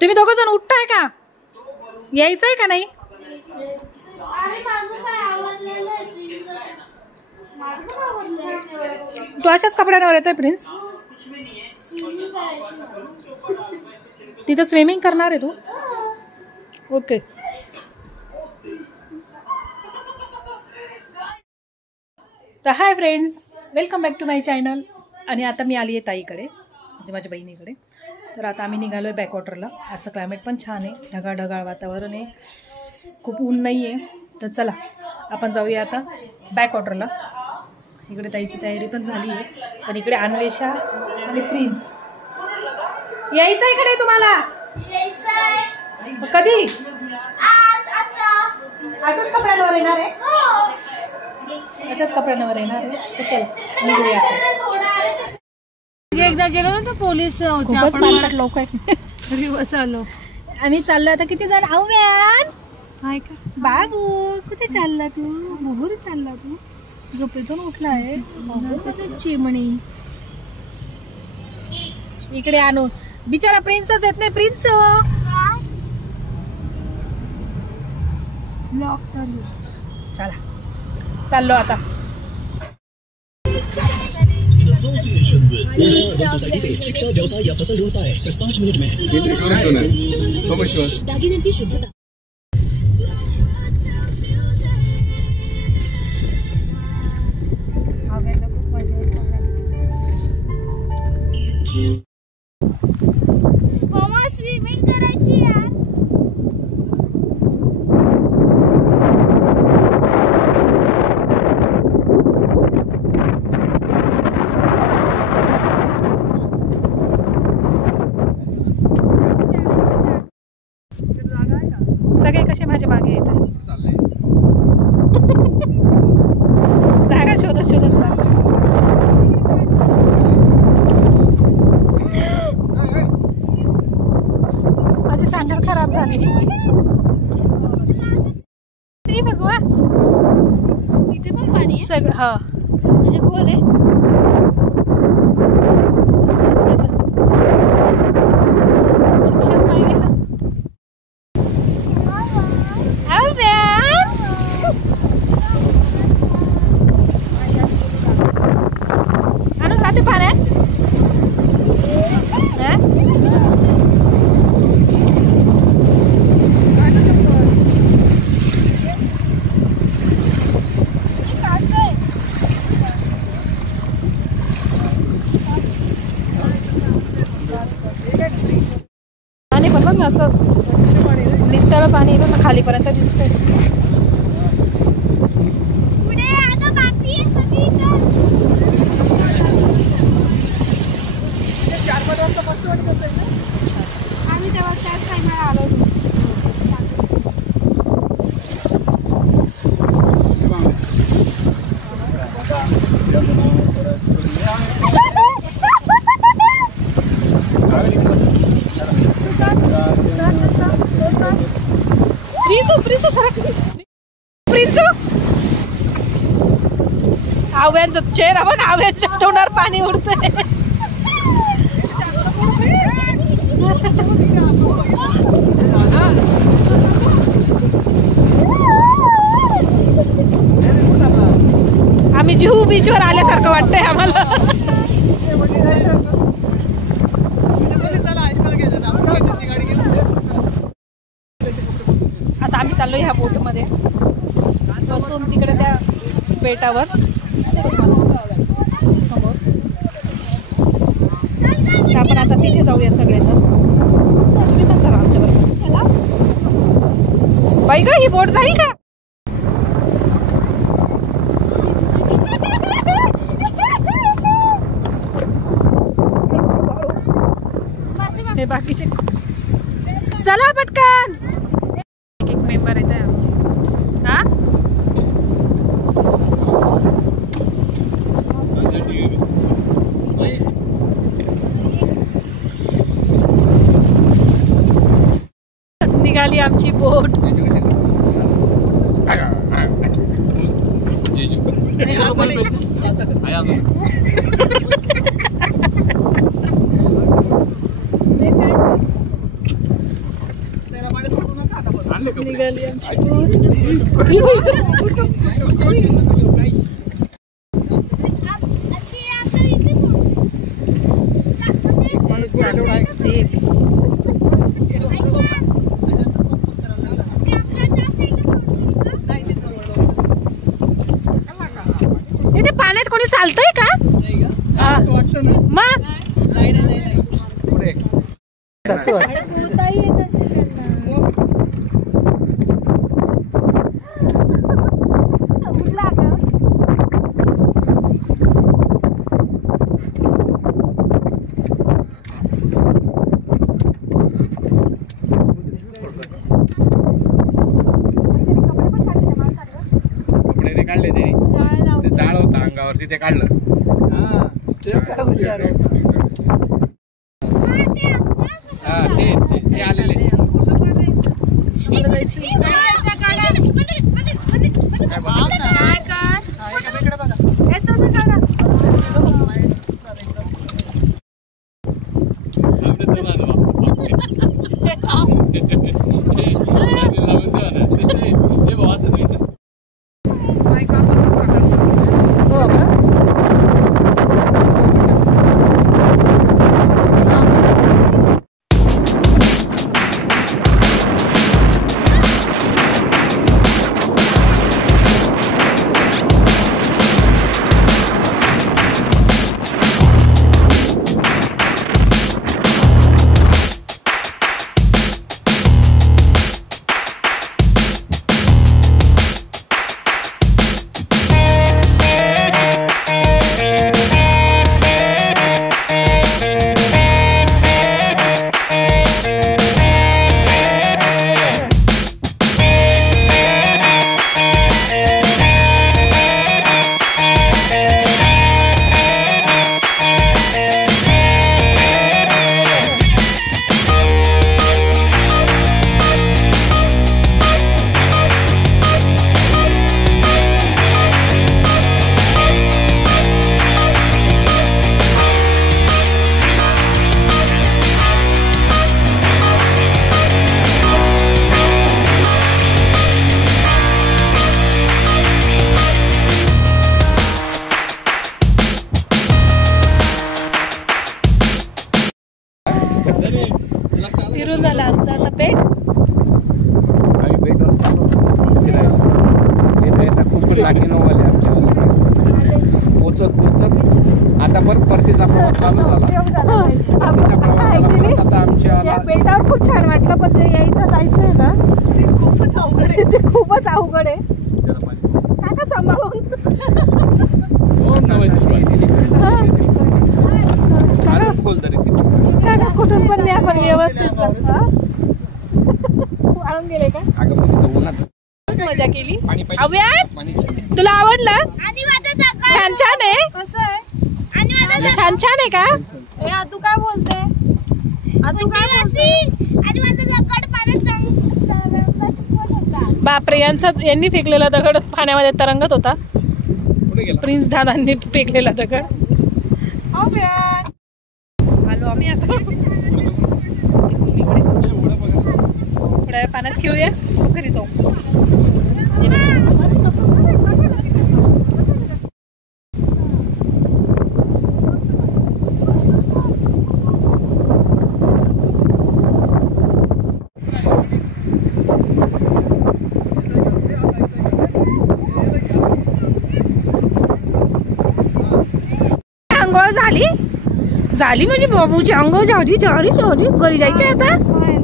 तुम्ही दोघं जण उठताय का? यायचंय का नाही? तू अशाच कपड्यांवर येतोय प्रिन्स? तिथं स्विमिंग करणार आहे तू? ओके. तर hi friends, welcome back to my channel. आणि आता मी आली आहे ताईकडे, म्हणजे माझ्या बहिणीकडे. तर आता आम्ही निघालो आहे बॅकवॉटरला. आजचं क्लायमेट पण छान आहे, ढगाळ ढगाळ वातावरण आहे, खूप ऊन नाही आहे. तर चला आपण जाऊया आता बॅकवॉटरला. इकडे ताईची तयारी पण झाली आहे, पण इकडे अन्वेषा आणि प्रिन्स. यायचं आहे का नाही तुम्हाला? कधी? अशाच कपड्यांवर येणार आहे? अशाच कपड्यांवर येणार आहे. तर चल निघूया. एकदा गेलो ना तर पोलीस खूपच पाचट लोक आहेत. दिवस आलो आम्ही चाललो आता. किती जण? आव्यान हाय का बाबू, कुठे चालला तू? मोहर चालला तू? झोपेतून उठला आहे चिमणी. इकडे आणू. बिचारा प्रिन्सच येत नाही. प्रिन्स ब्लॉग चालू. चला चाललो आता. एसोसिएशन विद सोसाइटी से शिक्षा, व्यवसाय या फसल होता है सिर्फ 5 मिनट में. दागिन्यांची शुद्धता. मम्मा स्विमिंग करायची यार. सगळे कसे माझ्या मागे येतात. जागा शोधत शोधत चालू. माझी सँडल खराब झाली. भगवान, इथे पण पाणी आहे सगळं. हा म्हणजे खोल आहे. चिखलात पाय गेला. आणू जाते पाण्यात. पाणी पण बघ ना असं नितळ पाणी बघ ना, खालीपर्यंत दिसतंय. आम्ही तेव्हा त्याच टाइमला आलो. आव्यांचा चेहरा बघ, आव्याच्या तोंडावर पाणी उडतंय. आम्ही जुहू बीचवर आल्यासारखं वाटतंय आम्हाला. आता आम्ही चाललो ह्या बोट मध्ये बसून तिकडे त्या बेटावर. समोर आपण आता तिथे जाऊया सगळेजण. तुम्ही पण चला आमच्या बरोबर. चला बाई ग, ही बोट जाईल का? हे बाकीचे चला पटकन. एक मेंबर येत आहे आमची. हा निघाली आमची बोट. आमची चालू आहे इथे पाण्यात कोणी चालतंय का मग काढले ते जाळ होता अंगावरती ते काढलं ते आलेले फिरून झाला आमचा आता पेट खूप लागे नवले पोचत पोचत आता परतीचा प्रवास चालू झाला आता आमच्या पेटावर खूप छान वाटलं पण जे यायचं जायचं ना खूपच अवघड आहे ते खूपच अवघड आहे काका सांभाळून कुठून पण नाही आपण व्यवस्थित वाळून गेले का मजा केली अव्या तुला आवडलं छान छान आहे कसं आहे छान छान आहे का तू काय बोलते बापरे यांनी फेकलेला दगड पाण्यामध्ये तरंगत होता प्रिन्स दादांनी फेकलेला दगड आलो आम्ही आता थोड्या पाण्यात खेळूया घरी जाऊ झाली झाली म्हणजे बाबूची अंघोळ झाली झाली झाली घरी जायची आता